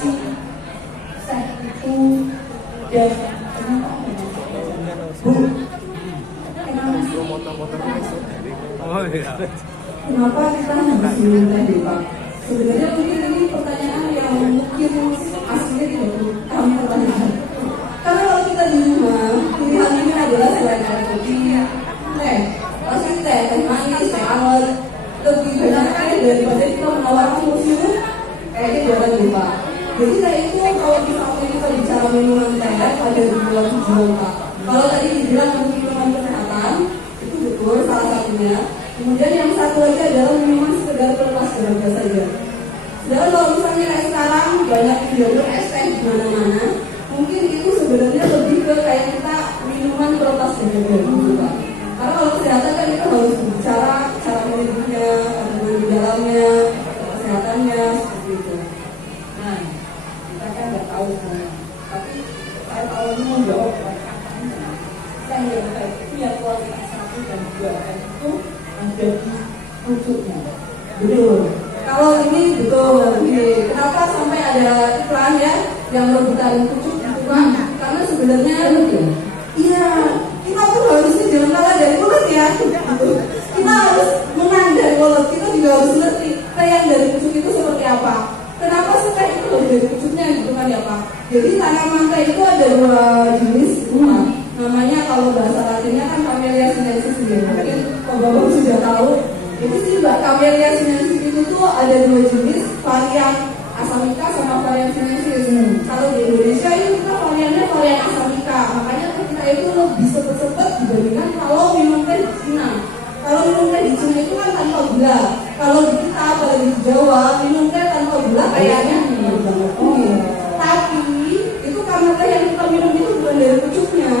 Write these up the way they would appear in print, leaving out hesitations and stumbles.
sih teh itu dan kenapa Bu? Kenapa sih? Kenapa kita harus minum teh Pak? Sebenarnya mungkin ini pertanyaan yang mungkin aslinya tidak kami pertanyakan. Karena kalau kita di rumah, pilihan ini adalah selain air putih, teh, pasti teh manis, teh awet, lebih banyak teh daripada kita menawarkan museum kayaknya jualan deh Pak. Jadi teh itu kalau kita bicara minuman teh ada dua tujuan Pak. Kalau tadi dibilang minuman kesehatan, itu betul salah satunya. Kemudian yang satu lagi adalah minuman sekedar pelepas dahaga saja. Dan kalau misalnya kayak sekarang banyak video es teh di mana-mana, mungkin itu sebenarnya lebih ke kayak kita minuman pelepas dahaga gitu Pak. Karena kalau kesehatan kan kita harus bicara cara minumnya, kandungan di dalamnya, kesehatannya seperti itu. Nah, kita kan nggak tahu semua, tapi saya awalnya menjawab pertanyaannya. Teh yang baik itu ya kualitas 1 dan 2 itu ada di pucuknya. Betul. Kalau ini betul. Kenapa sampai ada iklan ya yang rebutan pucuk gitu Pak? Karena sebenarnya iya, kita tuh harusnya jangan kalah dari mulut ya. Kita harus menang dari mulut. Kita juga harus ngerti teh yang dari pucuk itu seperti apa. Kenapa sih teh itu dari pucuknya gitu kan ya Pak? Jadi tanaman teh itu ada 2 jenis Pak. Namanya kalau bahasa latinnya kan Camellia sinensis ya. Mungkin Bapak sudah tahu. Itu sih Mbak, Camellia sinensis itu tuh ada 2 jenis, varian Assamica sama varian sinensis. Kalau di Indonesia itu kita variannya varian Assamica. Makanya kita itu lebih sepet-sepet dibandingkan kalau minum teh di Cina. Kalau minum teh di Cina itu kan tanpa gula. Kalau di kita apalagi di Jawa minum teh tanpa gula kayaknya tapi itu karena teh yang kita minum itu bukan dari pucuknya.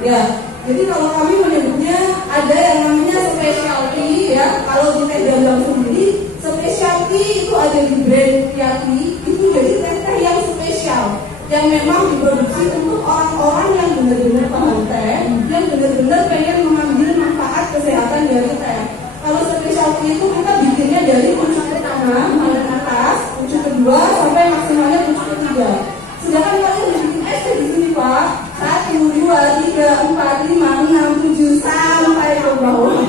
Ya, jadi kalau kami menyebutnya ada yang namanya specialty ya. Kalau di teh Gandang sendiri, specialty itu ada di brand Yati. Itu jadi teh yang spesial, yang memang diproduksi untuk orang-orang yang benar-benar paham teh, yang benar-benar pengen mengambil manfaat kesehatan dari teh. Kalau specialty itu kita bikinnya dari pucuk pertama, paling atas, pucuk kedua sampai maksimalnya pucuk ketiga. Sedangkan kalau bikin es di sini Pak, 1, 2, 3, 4, 5, 6, 7 sampai ke bawah.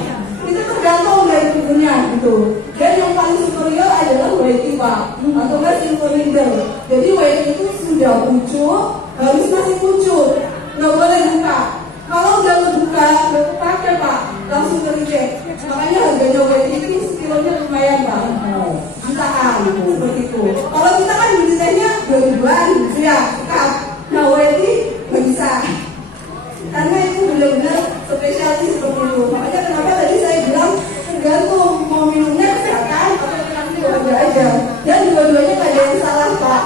Itu tergantung dari bukunya gitu. Dan yang paling superior adalah white tea Pak, atau enggak silver leader. Jadi white tea itu sudah pucuk, harus masih pucuk, nggak boleh buka. Kalau udah kebuka, udah kepake Pak, langsung tericek. Makanya harganya white tea itu sekilonya lumayan Pak, jutaan seperti itu. Kalau kita kan beli tehnya 2.000-an, ya tetap. Nah white tea nggak bisa, karena itu benar-benar spesialis seperti itu. Makanya kenapa tadi saya bilang tergantung mau minumnya kesehatan atau nanti olahraga aja. Dan dua-duanya nggak ada yang salah Pak,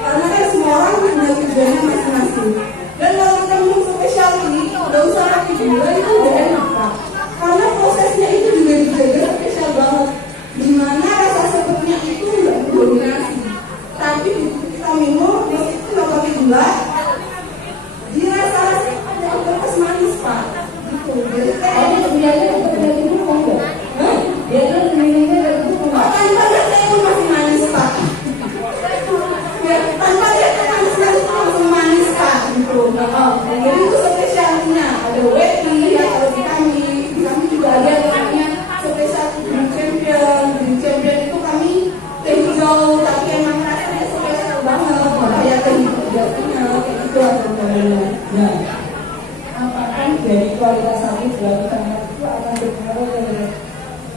karena kan semua orang punya tujuannya masing-masing. Dan kalau kita minum spesialis, nggak usah pakai gula, itu udah enak Pak. Karena prosesnya itu juga dijaga spesial banget. Dimana rasa sepertinya itu nggak mendominasi, tapi kita minum itu nggak pakai gula. Dirasa ada bekas manis Pak, gitu. Jadi kayaknya kebiasaannya seperti itu kok enggak? Dia terus minumnya dari itu kok? Tanpa dia itu masih manis Pak. Ya, tanpa dia manis langsung manis Pak, gitu. Jadi itu spesialnya ada white tea ya. Kalau di kami juga ada namanya spesial Green Champion. Green Champion itu kami teh hijau, tapi emang rasanya spesial banget. Kayak teh hijau biasanya itu ada namanya. Ya, apakah dari kualitas 1, 2, 3 itu akan berpengaruh ke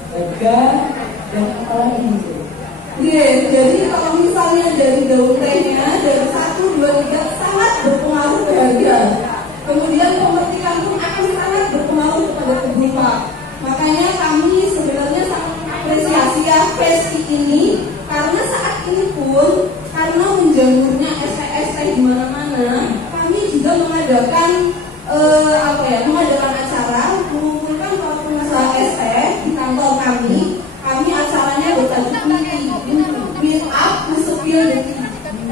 harga dan apa lagi? Iya, jadi kalau misalnya dari daun tehnya dari 1, 2, 3 sangat berpengaruh ke harga. Kemudian pemetikan pun akan sangat berpengaruh kepada kebun Pak. Makanya kami sebenarnya sangat apresiasi ya PSI ini, karena saat ini pun karena menjamurnya STS di mana-mana, kami juga mengadakan mengadakan acara mengumpulkan para pengusaha ST di kantor kami. Kami acaranya bertajuk Meet Up Usability.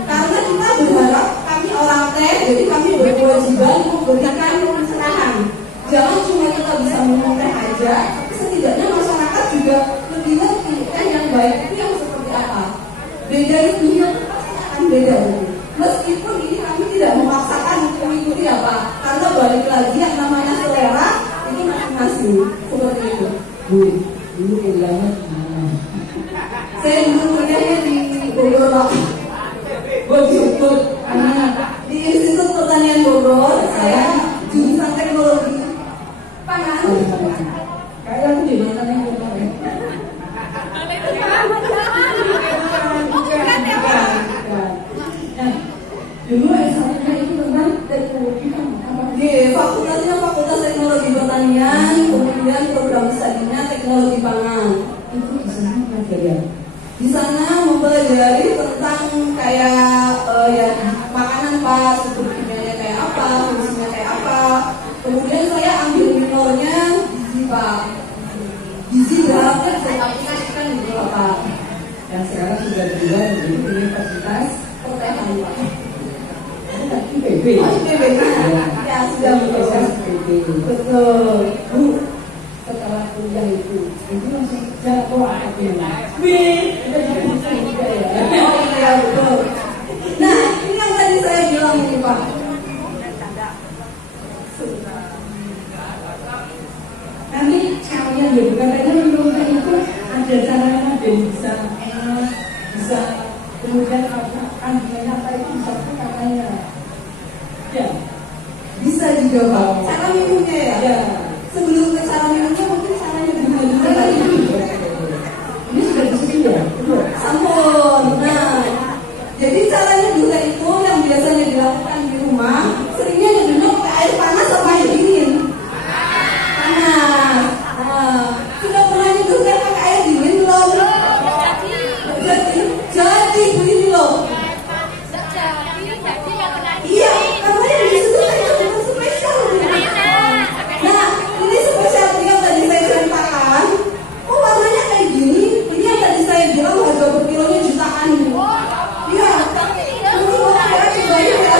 Karena kita berharap kami orang teh, jadi kami berkewajiban memberikan pencerahan. Jangan cuma kita bisa minum teh aja, tapi setidaknya masyarakat juga lebih ngerti teh yang baik itu yang seperti apa. Beda itu beda. Meskipun ini kami tidak memaksakan untuk mengikuti apa, karena balik lagi yang namanya selera itu masing-masing seperti itu. Bu, dulu kuliahnya gimana? Saya dulu kuliahnya di Bogor, Pak. Bogor, Di Institut Pertanian Bogor. Saya jurusan teknologi pangan. Kayak aku di mana nih? Dulu S1-nya itu tentang teknologi apa? Fakultasnya Fakultas Teknologi Pertanian, kemudian program studinya Teknologi Pangan. Itu di sana pelajaran. Di sana mempelajari tentang kayak ya makanan Pak, struktur kimianya kayak apa, fungsinya kayak apa. Kemudian saya ambil minornya gizi Pak. Gizi berapa bisa diaplikasikan gitu loh Pak. Dan sekarang sudah berubah menjadi Universitas Pertanian Pak. IPB. Oh IPB ya sudah Universitas IPB. betul. Bu, setelah kuliah itu langsung kerja atau apa ya? Kita bisa juga ya. Oh iya betul. Nah ini yang tadi saya bilang ini Pak. Nanti caranya ya bukan hanya menurut itu ada caranya dan bisa enak, bisa kemudian kandungannya apa itu bisa katanya. Ya, Bisa juga Pak. Cara minumnya ya. ya. Sebelum ke cara minumnya mungkin caranya gimana dulu kali. Ini sudah disini ya. Sampun. Nah, jadi caranya juga itu yang biasanya dilakukan di rumah, seringnya nyeduhnya pakai air panas sama air dingin. Panas. Sudah pernah nyeduhnya pakai air dingin belum? Jadi begini loh. Iya, karena yang disebutkan itu bukan spesial. Nah, ini spesial yang tadi saya ceritakan. Oh, warnanya kayak gini. Ini yang tadi saya bilang harga per kilonya jutaan. Iya. Nanti orang ya coba ya.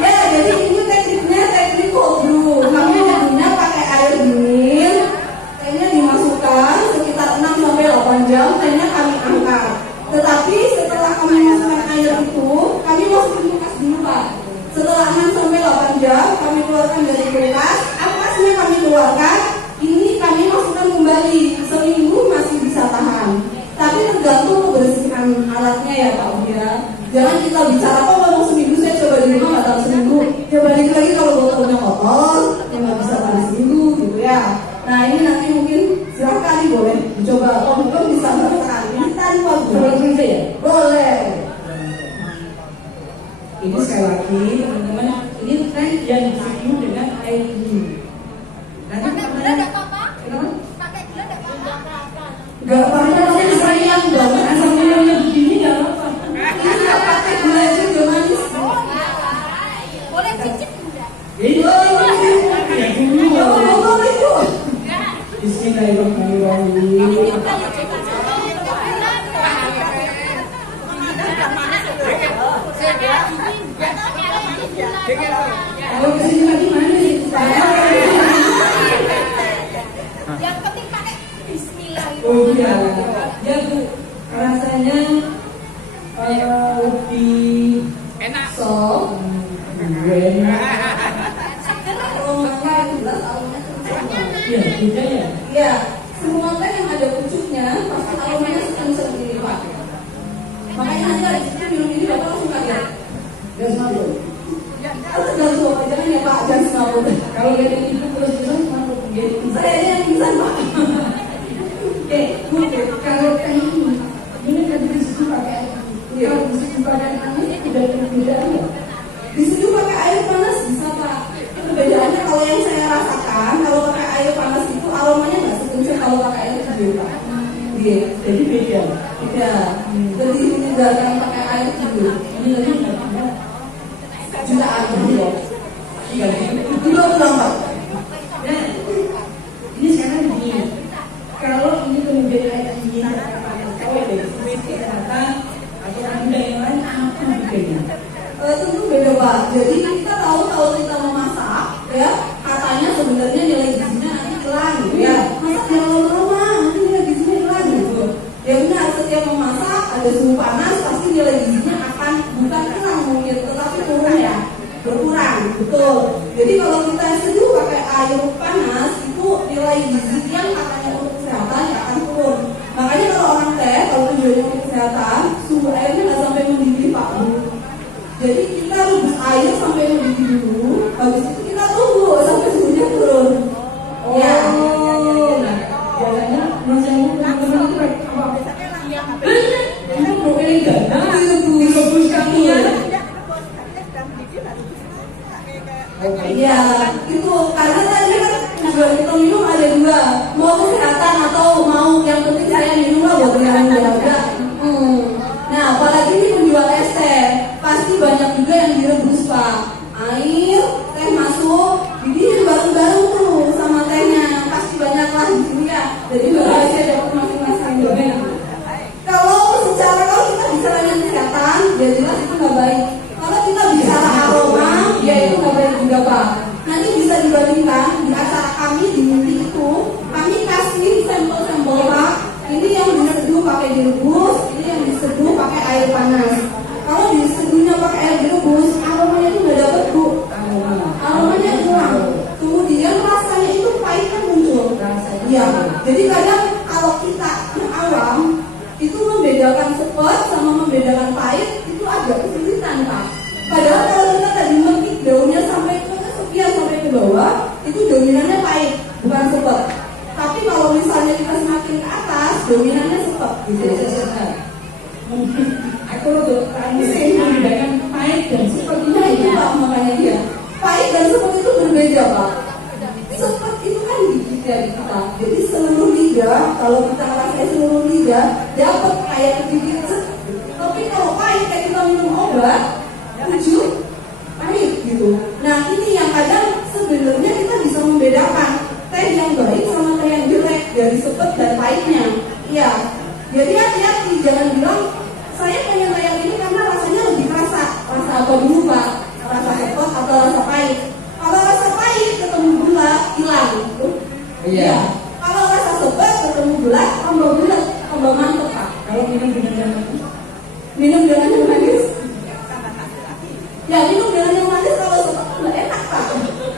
Ya, jadi ini tekniknya teknik cold brew. Kami nyeduhnya pakai air dingin. Tehnya dimasukkan sekitar 6 sampai 8 jam. Tehnya kami angkat. Tetapi setelah kami masukkan air itu, kami masukin kulkas dulu Pak. Setelah 6 sampai 8 jam, kami keluarkan dari kulkas. Ampasnya kami keluarkan. Ini kami masukkan kembali. Seminggu masih bisa tahan. Tapi tergantung kebersihan alatnya ya Pak Bia. Jangan kita bicara, oh ngomong seminggu saya coba di rumah nggak tahan seminggu. Ya balik lagi kalau botolnya kotor, ya nggak bisa tahan seminggu gitu ya. Nah ini nanti mungkin silakan nih boleh dicoba. Oh belum bisa bertahan. Ini tanpa gula. Boleh ya? Boleh. Ini sekali lagi teman-teman, ini teh yang diseduh dengan air dingin. Nanti Pakai gula enggak apa-apa? kenapa? Pakai gula enggak apa-apa? Gak apa-apa nanti sayang banget Asal minumnya begini ya apa? ini nggak pakai gula juga manis. Boleh cicip enggak? Ya dulu. Boleh itu. Bismillahirrahmanirrahim. Kalau kesini lagi mana sih? Yang penting pakai bismillah itu. Oh iya, ya Bu, rasanya lebih Enak. So, enak. aromanya yang jelas aromanya kencang. Ya, beda ya. Iya, semua teh yang ada pucuknya pasti aromanya sekencang ini Pak. Makanya nanti ada situ minum ini Bapak langsung kaget. Ya sama. Tergantung Bapak jangan ya Pak, jangan semabut. Kalau dari itu terus sama begini. Saya ini yang pingsan Pak. Bu, kalau teh ini kan disusun pakai air. Kalau disusun pakai air panas tidak ada perbedaan ya. Diseduh pakai air panas bisa Pak. Perbedaannya kalau yang saya rasakan kalau pakai air panas itu aromanya nggak sekencang kalau pakai air seduh Pak. Iya. Jadi beda. Iya. Lebih menyegarkan pakai air seduh. Ini lagi nggak ada. Jutaan Iya. Iya. Belum Pak. Nah, ini sekarang begini. Kalau ini kemudian kayak gini, kalau dari sisi kesehatan atau ada yang lain apa bedanya? Tentu beda Pak. Jadi kita tahu kalau kita memasak, ya katanya sebenarnya nilai gizinya nanti hilang, ya. Masak jangan lama-lama, nanti nilai gizinya hilang gitu. Ya benar, setiap memasak ada suhu panas pasti nilai gizinya akan bukan hilang mungkin, tetapi turun ya, berkurang, betul. Jadi kalau kita seduh pakai air panas, itu nilai gizi yang katanya untuk kesehatan akan turun. Makanya kalau orang teh, kalau tujuannya untuk kesehatan, suhu airnya nggak sampai mendidih Pak Bu. Jadi kita rebus air sampai mendidih dulu, habis itu kita tunggu sampai suhunya turun. Oh, ya. Nah, biasanya teman-teman itu apa? Itu protein ganda, direbus kaminya. Iya, itu karena tadi kan tujuan kita minum ada dua, mau kesehatan atau mau yang penting saya minum lah buat menjaga. Nah, apalagi ini penjual es teh, pasti banyak juga yang direbus Pak. Air, teh masuk, jadi bareng-bareng tuh sama tehnya, pasti banyak lah di sini ya. Jadi bagusnya dapat masing-masing. Kalau kita bicaranya kesehatan, ya jelas itu nggak baik. Kalau kita bicara aroma, ya itu nggak baik juga Pak. Nanti bisa dibandingkan di acara kami di Mimpi itu, kami kasih sampel-sampel Pak. Ini yang diseduh pakai direbus, ini yang diseduh pakai air panas. Kalau diseduhnya pakai air direbus, aromanya itu nggak dapat Bu. Aromanya kurang. Kemudian rasanya itu pahitnya muncul. Iya. Jadi kadang kalau kita yang awam itu membedakan sepet sama membedakan pahit itu agak kesulitan Pak. Padahal kalau kita tadi metik daunnya sampai ke sekian sampai ke bawah, itu dominannya pahit, bukan sepet. Tapi kalau misalnya kita semakin ke atas, dominannya sepet. Gitu. Aku udah tanya sih membedakan pahit dan sepet itu Pak, makanya dia pahit dan sepet itu berbeda Pak. Sepet itu kan gigit dari kita, jadi seluruh lidah, kalau kita ngerasain seluruh lidah dapat kayak gigit. Tapi kalau pahit kayak kita minum obat, ujung pahit gitu. Nah ini yang kadang sebenarnya kita bisa membedakan teh yang baik sama teh yang jelek dari sepet dan pahitnya. Iya, jadi hati-hati, jangan bilang saya pengen teh yang ini karena rasanya lebih kerasa. Rasa apa dulu Pak? Rasa sepet atau rasa pahit? Kalau rasa pahit ketemu gula hilang gitu. Iya. Kalau rasa sepet ketemu gula tambah bulat, tambah mantep Pak. Kalau minum dengan yang manis. Ya minum dengan yang manis kalau sepet nggak enak Pak.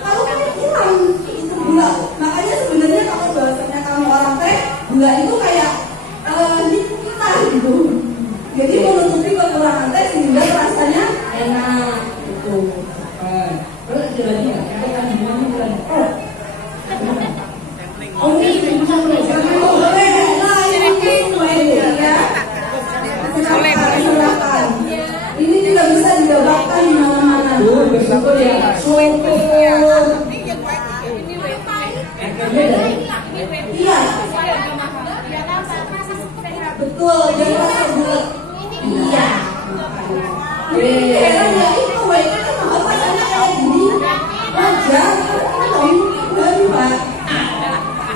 Kalau pahit hilang itu gula. Makanya sebenarnya kalau bahasanya kami orang teh, gula itu kayak nipu kita gitu. Jadi menutupi kekurangan teh sehingga rasanya enak gitu. Kalau jalannya, kita kan semuanya bulan. Oh, ini bisa belajar. Silakan. Ini juga bisa didapatkan di mana-mana. Bersyukur ya. Iya. Betul, jadi rasa bulat. Iya. Ini heran ya, itu baiknya kan mahal rasanya kayak gini. Wajar, dari Pak.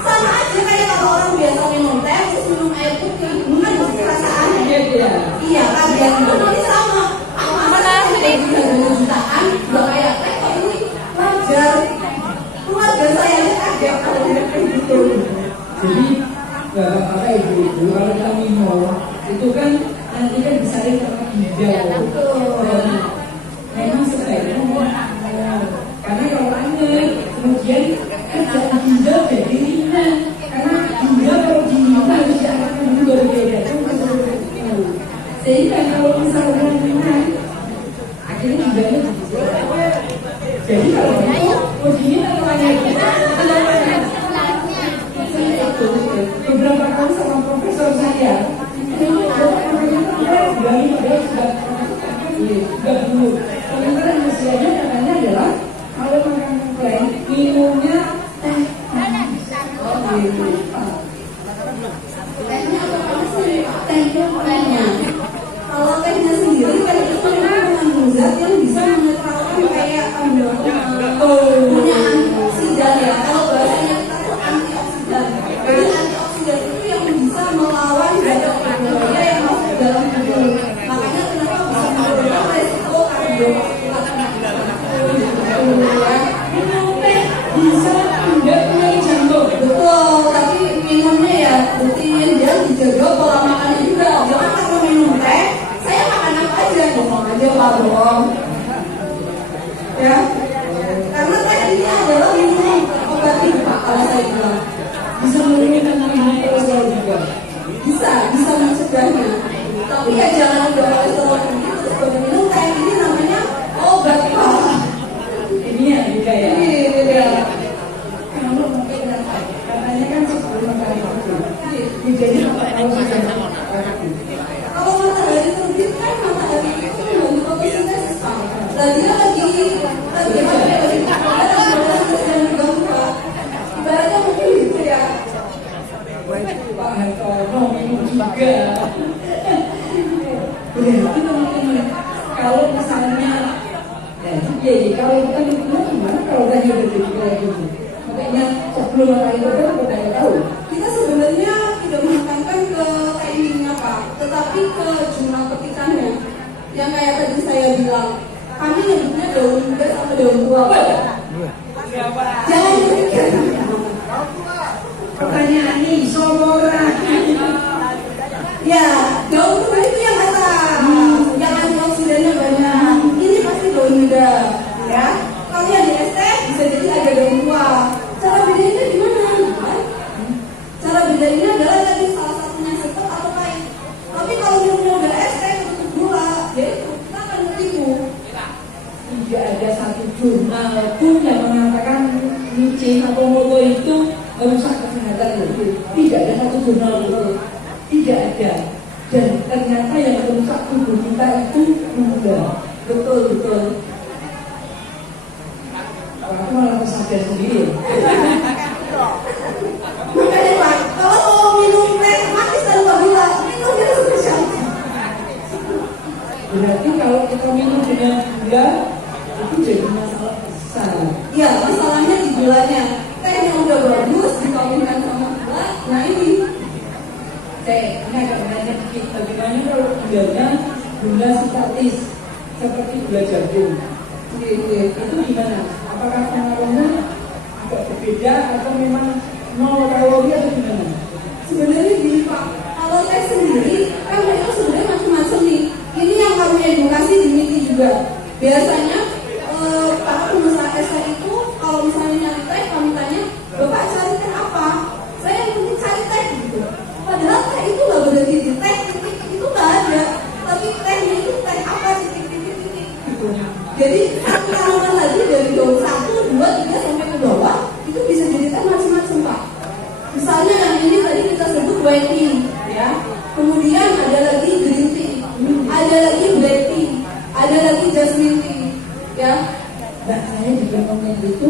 Sama aja kayak kalau orang biasa minum teh, terus minum air putih, bukan perasaan. Iya, kaget. Ini sama. Masa saya juga jutaan, nggak kayak teh, kok ini wajar. Keluarga saya aja kaget kalau kayak gitu. Jadi bapak ibu kalau kita minum itu kan nanti kan bisa sama ginjal. Memang sebaiknya karena kalau aneh kemudian kerjaan ginjal jadi ringan karena ginjal kalau diminum harus diarahkan dulu berbeda sehingga kalau misalnya ringan akhirnya ginjalnya jadi kalau mau dingin atau hanya beberapa kali sama profesor saya ini sudah dulu sementara usianya katanya adalah kalau makan teh minumnya teh Tehnya apa sih? Tehnya. Kalau tehnya sendiri kan itu mengandung zat yang bisa menetralkan kayak punya antioksidan ya. Kalau bahasanya kita tuh antioksidan. Jadi antioksidan itu yang bisa melawan bakteri yang masuk ke dalam tubuh. Makanya kenapa bisa menurunkan resiko kardiovaskular. bohong. Ya, karena teh ini adalah minum obat lupa kalau saya bilang. Bisa menurunkan nama kolesterol juga. Bisa mencegahnya. Tapi ya jangan udah kolesterol tinggi terus baru minum kayak ini namanya obat lupa. Ini ya juga ya. Iya. Kalau mungkin katanya kan sebelum matahari terbit. Jadi kalau sudah Kalau matahari terbit kan matahari itu membantu fotosintesis Pak. Dan dia lagi ibaratnya mungkin gitu ya. Pak Hartono minum juga. Berarti teman-teman, kalau misalnya kalau kita minum gimana kalau tadi udah jadi kayak gitu? Makanya sebelum matahari terbit kita tidak tahu. Kita sebenarnya tidak menekankan ke timingnya Pak, tetapi ke jumlah petikannya. Yang kayak tadi saya bilang, kami nyebutnya daun muda sama daun tua. Jangan dipikir. Pertanyaannya isolora. Ya, daun tua itu yang kata yang antioksidannya banyak. Ini pasti daun muda, ya. Kalau yang di es teh bisa jadi ada daun tua. Cara bedainnya gimana? Cara bedainnya adalah tadi salah satunya seger atau pahit. Tapi kalau minumnya udah es teh untuk gula, jadi kita akan ketipu. Tidak ada satu jurnal pun yang mengatakan micin atau moto itu merusak kesehatan itu. Tidak ada satu jurnal itu. Tidak ada. Dan ternyata yang merusak tubuh kita itu muda. Betul. Aku malah kesadar sendiri. Makanya Pak, kalau mau minum teh manis tanpa gula, minum yang spesial. Berarti kalau kita minum dengan gula itu jadi masalah besar. Iya, masalahnya di gulanya. Tehnya udah bagus dikawinkan sama gula. Nah ini Ini agak menanya dikit. Bagaimana kalau gulanya gula sintetis seperti gula jagung? Itu gimana? Apakah pengaruhnya agak berbeda atau memang 0 kalori atau gimana? sebenarnya gini Pak, kalau teh sendiri kan mereka sebenarnya macam-macam nih. Ini yang kami edukasi di MITI juga. Biasanya para pengusaha es teh itu kalau misalnya nyari teh kami tanya, Bapak cari teh apa? Saya yang penting cari teh gitu. Padahal teh itu nggak berhenti di teh titik itu nggak ada. Tapi tehnya itu teh apa titik gitu. Jadi tanaman lagi dari daun 1, 2, 3 sampai ke bawah itu bisa jadi teh macam-macam Pak. Misalnya yang ini tadi kita sebut white tea, ya. Kemudian ada lagi green tea, ada lagi black tea, ada lagi jasmine tea, ya. Mbak, saya juga ngomong itu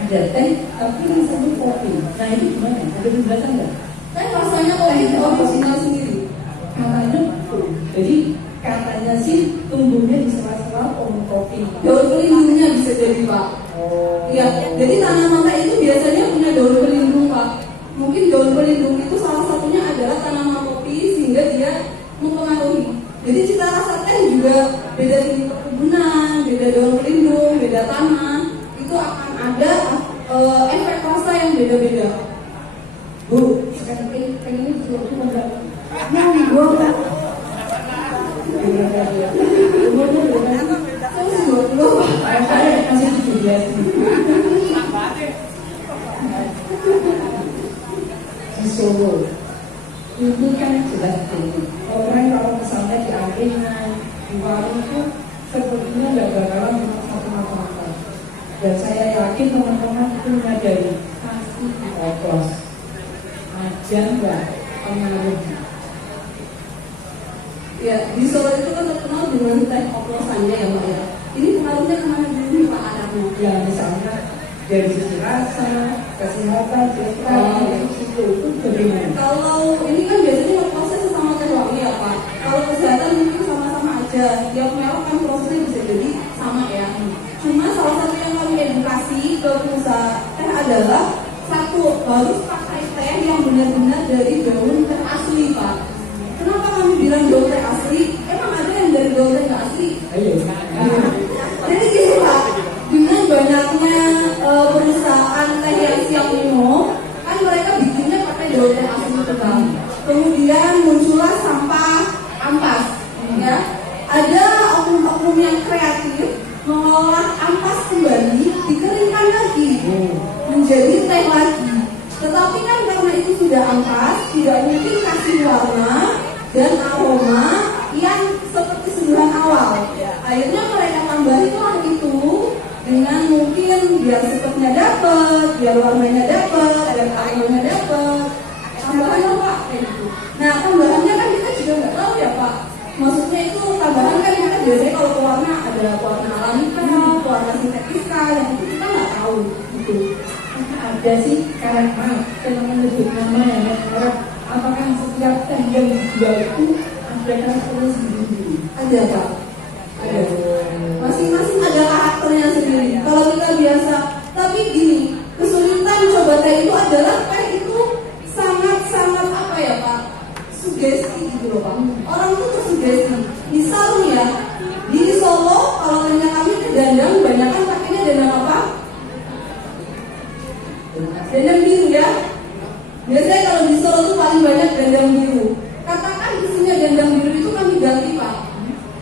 ada teh tapi rasanya kopi. Nah itu gimana? Ada penjelasan nggak? Teh rasanya kopi original sendiri. Katanya jadi katanya sih tumbuhnya di sela-sela pohon kopi. Daun pelindungnya bisa jadi Pak. Iya, jadi tanaman teh itu biasanya punya daun pelindung Pak. Mungkin daun pelindung itu salah satunya adalah tanaman kopi sehingga dia mempengaruhi. Jadi cita rasa teh juga beda di perkebunan, beda daun pelindung, beda tanah, itu akan ada efek rasa yang beda-beda. Bu, sekarang pengen ini suatu enggak? Umurnya Umurnya saya 20 Pak. saya masih 17. Di Solo itu kan jelas ini. Orang kalau misalnya di angkringan, di warung itu sepertinya nggak bakalan cuma satu mata-mata. Dan saya yakin teman-teman itu menyadari pasti dioplos. Aja nggak pengaruh. Ya, di Solo itu kan terkenal dengan teh oplosannya ya Pak ya. Ini pengaruhnya kemana dulu Pak anaknya? Ya misalnya dari sisi rasa, kesehatan, kesehatan itu bagaimana? Kalau ini kan biasanya proses sama teh wangi ya Pak. Kalau kesehatan mungkin sama-sama aja. Yang merek kan prosesnya bisa jadi sama ya. Cuma salah satu yang kami edukasi ke pengusaha teh adalah satu, harus pakai teh yang benar-benar dari daun teh asli Pak. Kenapa kami bilang daun teh asli? Emang ada yang dari daun teh nggak asli? Ayo. Jadi gini Pak, dengan banyaknya perusahaan teh yang siap minum, kan mereka bikinnya pakai daun teh asli itu kan. Kemudian muncullah sampah ampas, ya. Ada oknum-oknum oknum yang kreatif mengolah ampas kembali, dikeringkan lagi menjadi teh lagi. Tetapi kan karena itu sudah ampas, tidak mungkin kasih warna dan aroma yang seperti seduhan awal. Akhirnya mereka tambahin itu dengan mungkin biar cepatnya dapat, biar warnanya dapat, biar aromanya dapat. Tambahan apa kayak gitu. Nah tambahannya kan kita juga nggak tahu ya Pak. Maksudnya itu tambahan kan kita biasanya kalau warna ada warna alami, warna sintetis yang itu kita nggak tahu gitu. Ada sih karena kita menyebut nama ya orang. Apakah setiap teh yang dijual itu ada karakternya sendiri? Ada Pak. Ada. Masing-masing ada karakternya sendiri. Kalau kita biasa, tapi gini, kesulitan coba teh itu adalah teh itu sangat-sangat apa ya Pak? Sugesti gitu loh Pak. Orang itu tersugesti. Misal nih ya, di Solo kalau nanya kami ke dandang, banyak kan pakainya dandang apa? Dandang biru ya. Biasanya kalau di Solo tuh paling banyak dandang biru. Katakan isinya dandang biru itu kami ganti Pak.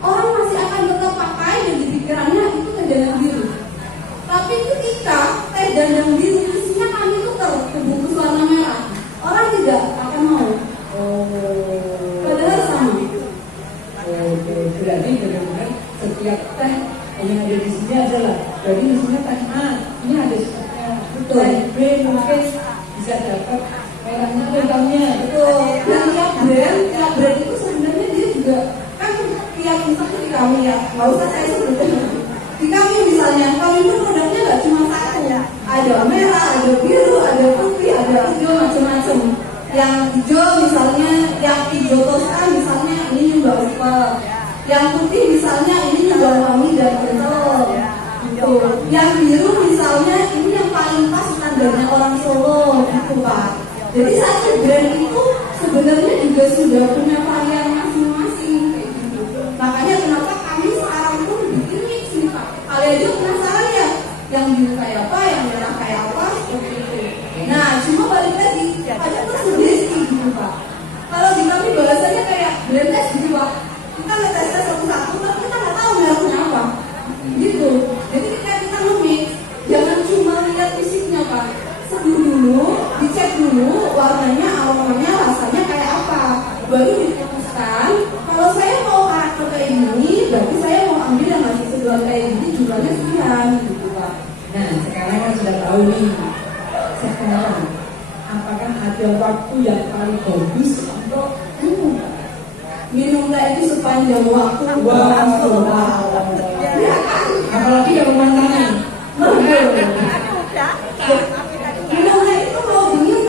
Orang masih akan tetap pakai dan di pikirannya itu dandang biru. Tapi ketika teh dandang biru isinya kami tukar ke bungkus warna merah, orang tidak akan mau. Padahal sama. Oke, berarti benar-benar setiap teh yang ada di sini adalah jadi isinya teh A, ini ada stoknya. Teh B mungkin bisa dapat merahnya hitamnya. Betul. Dan tiap brand itu sebenarnya dia juga kan tiap misalnya di kami ya, nggak usah saya sebutkan. Di kami misalnya, kami itu produknya nggak cuma satu, ada merah, ada biru, ada putih, ada hijau macam-macam. Yang hijau misalnya, yang hijau toska misalnya ini nyumbang super. Yang putih misalnya ini nyumbang wangi dan kental. Gitu. Yang biru misalnya ini yang paling pas standarnya orang Solo, gitu Pak. Jadi satu brand itu sebenarnya juga sudah punya varian masing-masing kayak gitu. Makanya kenapa kami sekarang pun bikin mix nih Pak. Kalian aja penasaran ya, yang biru kayak apa, yang merah kayak apa, seperti itu. Nah, cuma balik lagi, ada tuh sugesti gitu Pak. Kalau di kami bahasanya kayak blend test gitu Pak. Kita ngetesnya satu-satu, tapi kita nggak tahu merahnya apa. Gitu. Jadi ketika kita nge-mix, jangan cuma lihat fisiknya Pak. Seduh dulu, dicek dulu warnanya, aromanya, rasanya kayak apa. Baru diputuskan, kalau saya mau karakter kayak gini, berarti saya mau ambil yang masih seduhan kayak gini, jumlahnya sekian gitu Pak. Nah, sekarang kan sudah tahu nih. Sekarang, apakah ada waktu yang paling bagus untuk minum teh itu sepanjang waktu? Apalagi yang memantangi. Udah.